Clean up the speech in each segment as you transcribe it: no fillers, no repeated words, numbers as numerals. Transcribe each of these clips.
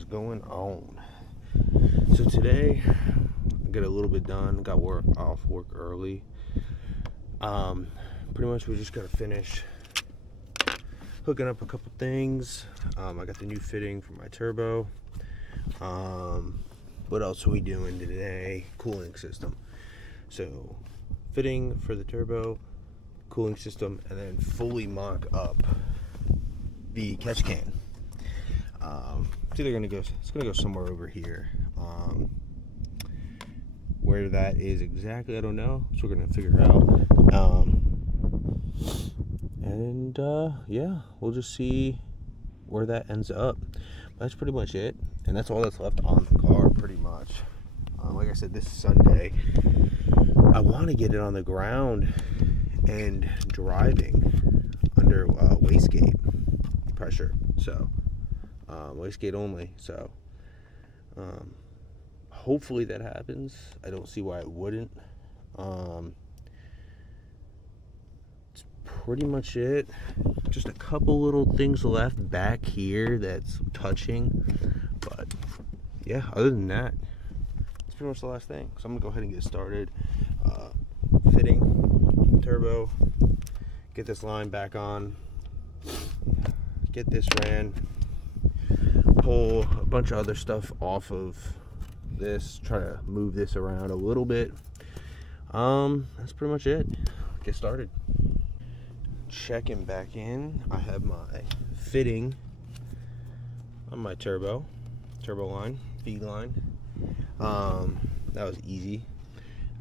is going on? So today I got a little bit done, got off work early. Pretty much we just gotta finish hooking up a couple things. I got the new fitting for my turbo. What else are we doing today? Cooling system. So fitting for the turbo, cooling system, and then fully mock up the catch can. It's either it's gonna go somewhere over here. Where that is exactly, I don't know. So we're gonna figure it out. Yeah, we'll just see where that ends up. That's pretty much it, and that's all that's left on the car, pretty much. Like I said, this Sunday, I want to get it on the ground and driving under wastegate pressure. So wastegate only. So hopefully that happens. I don't see why it wouldn't. It's pretty much it. Just a couple little things left back here that's touching, but yeah, other than that, it's pretty much the last thing. So I'm gonna go ahead and get started. Fitting turbo, get this line back on, get this ran, pull a bunch of other stuff off of this, try to move this around a little bit. That's pretty much it. Get started. Checking back in, I have my fitting on my turbo line, feed line. That was easy.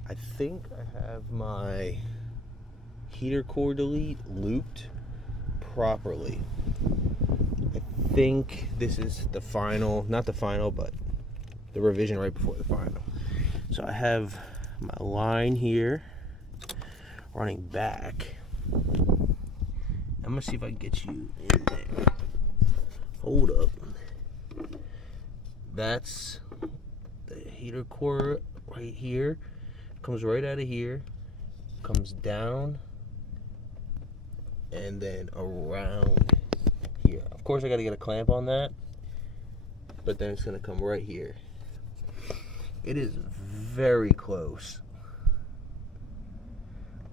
I think I have my heater core delete looped properly. I think this is the final, not the final, but the revision right before the final. So I have my line here running back. I'm gonna see if I can get you in there. Hold up. That's the heater core right here. Comes right out of here, comes down, and then around here. Of course, I gotta get a clamp on that, but then it's gonna come right here. It is very close.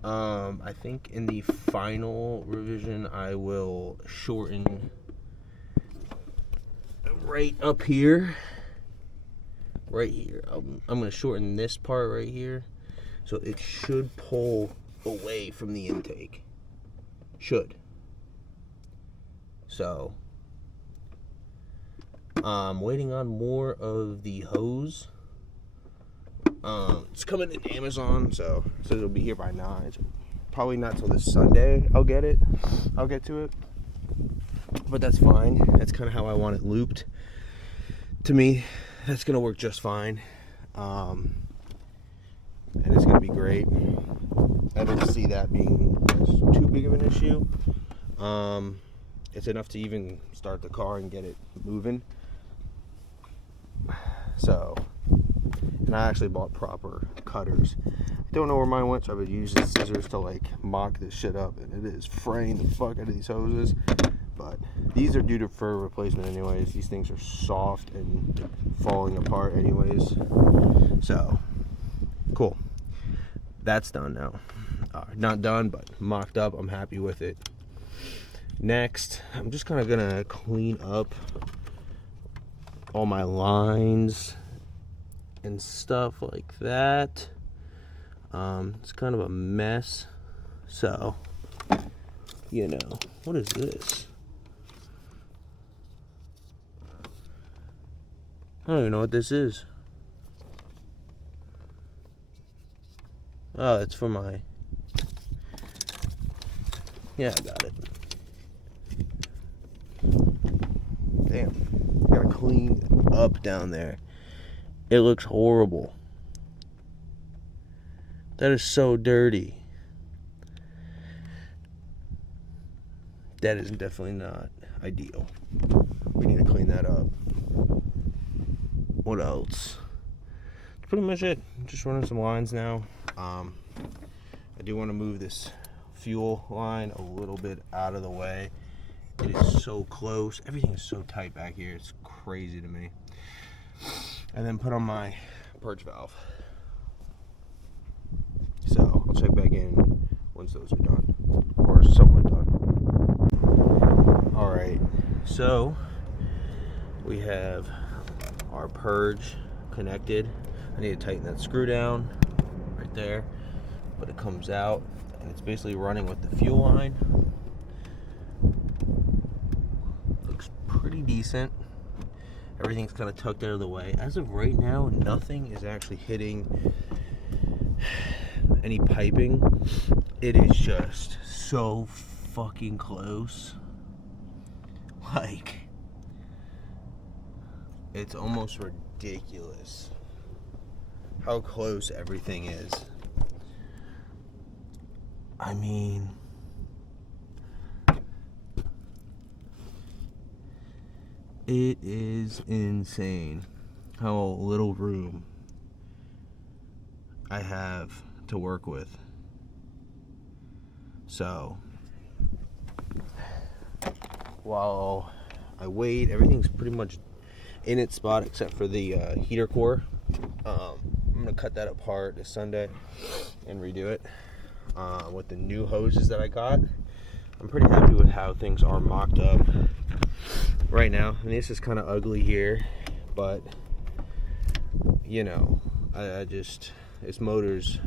I think in the final revision, I will shorten right up here. Right here. I'm going to shorten this part right here. So it should pull away from the intake. Should. So, I'm waiting on more of the hose. It's coming in Amazon, so it'll be here by 9. So probably not till this Sunday I'll get to it. But that's fine. That's kind of how I want it looped. To me, that's going to work just fine. And it's going to be great. I don't see that being too big of an issue. It's enough to even start the car and get it moving. So, and I actually bought proper cutters. I don't know where mine went, so I've been using scissors to like mock this shit up, and it is fraying the fuck out of these hoses. But these are due for replacement anyways. These things are soft and falling apart anyways. So, cool. That's done now. Not done, but mocked up. I'm happy with it. Next, I'm just kind of gonna clean up all my lines and stuff like that. It's kind of a mess. So, you know, what is this? I don't even know what this is. Oh, it's for my... Yeah, I got it. Damn. Gotta clean up down there. It looks horrible. That is so dirty. That is definitely not ideal. We need to clean that up. What else? That's pretty much it. Just running some lines now. I do want to move this fuel line a little bit out of the way It is so close. Everything is so tight back here. It's crazy to me. And then put on my purge valve. So I'll check back in once those are done, or somewhat done. All right, so we have our purge connected. I need to tighten that screw down right there, but it comes out and it's basically running with the fuel line. Looks pretty decent. Everything's kind of tucked out of the way. As of right now, nothing is actually hitting any piping. It is just so fucking close. Like, it's almost ridiculous how close everything is. I mean, it is insane how little room I have to work with. So while I wait, everything's pretty much in its spot except for the heater core. I'm gonna cut that apart this Sunday and redo it with the new hoses that I got. I'm pretty happy with how things are mocked up right now. I mean, this is kind of ugly here, but you know, I just, this motor's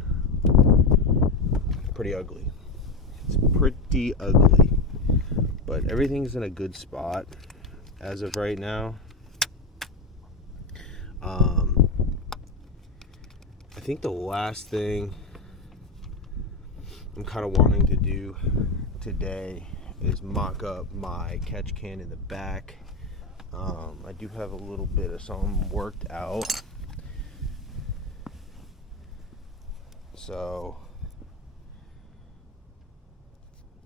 pretty ugly. It's pretty ugly, but everything's in a good spot as of right now. I think the last thing I'm kind of wanting to do today is mock up my catch can in the back. I do have a little bit of something worked out, so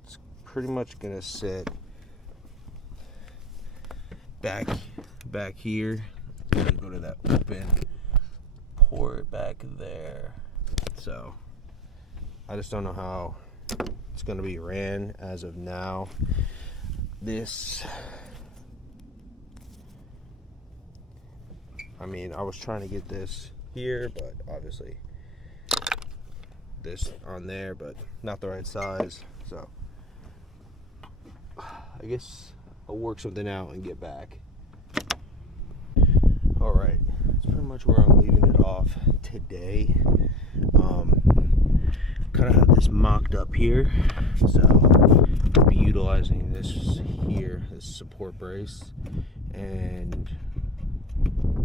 it's pretty much gonna sit back here. I'm gonna go to that open port back there. So I just don't know how it's gonna be ran as of now. This, I mean, I was trying to get this here, but obviously this on there, but not the right size. So I guess I'll work something out and get back. All right, that's pretty much where I'm leaving it off today. Kind of have this mocked up here, so I'll be utilizing this here, this support brace, and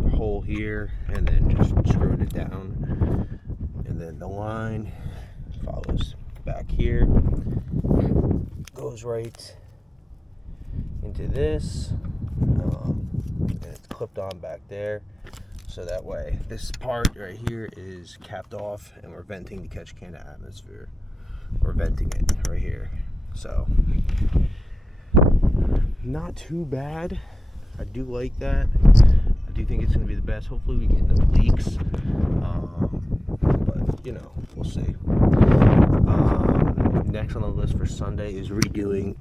a hole here, and then just screwing it down, and then the line follows back here, goes right into this, and it's clipped on back there. So that way, this part right here is capped off, and we're venting the catch can to atmosphere. We're venting it right here. So, not too bad. I do like that. I do think it's going to be the best. Hopefully we get no leaks. But, you know, we'll see. Next on the list for Sunday is redoing,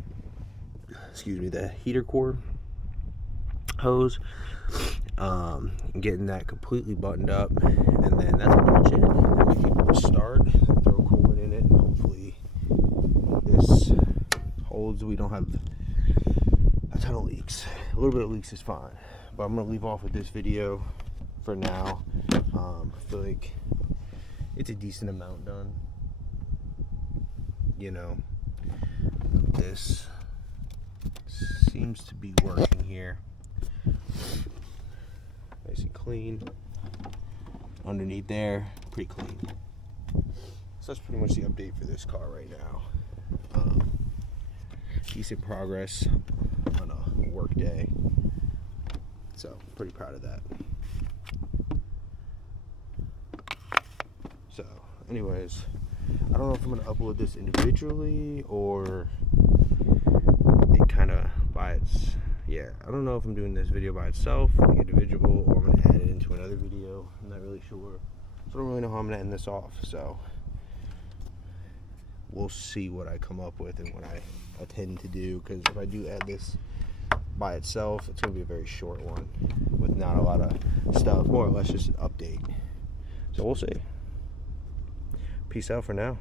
the heater core hose. Getting that completely buttoned up, and then that's pretty much it. Then we can start, throw coolant in it, and hopefully this holds. We don't have a ton of leaks. A little bit of leaks is fine, but I'm gonna leave off with this video for now. I feel like it's a decent amount done. You know, this seems to be working here. Nice and clean. Underneath there, pretty clean. So that's pretty much the update for this car right now. Decent progress on a work day. So pretty proud of that. So anyways, I don't know if I'm gonna upload this individually or it kind of by its, I don't know if I'm doing this video by itself, like individual, or I'm going to add it into another video. I'm not really sure. So I don't really know how I'm going to end this off. So we'll see what I come up with and what I intend to do, because if I do add this by itself, it's going to be a very short one with not a lot of stuff, more or less just an update. So we'll see. Peace out for now.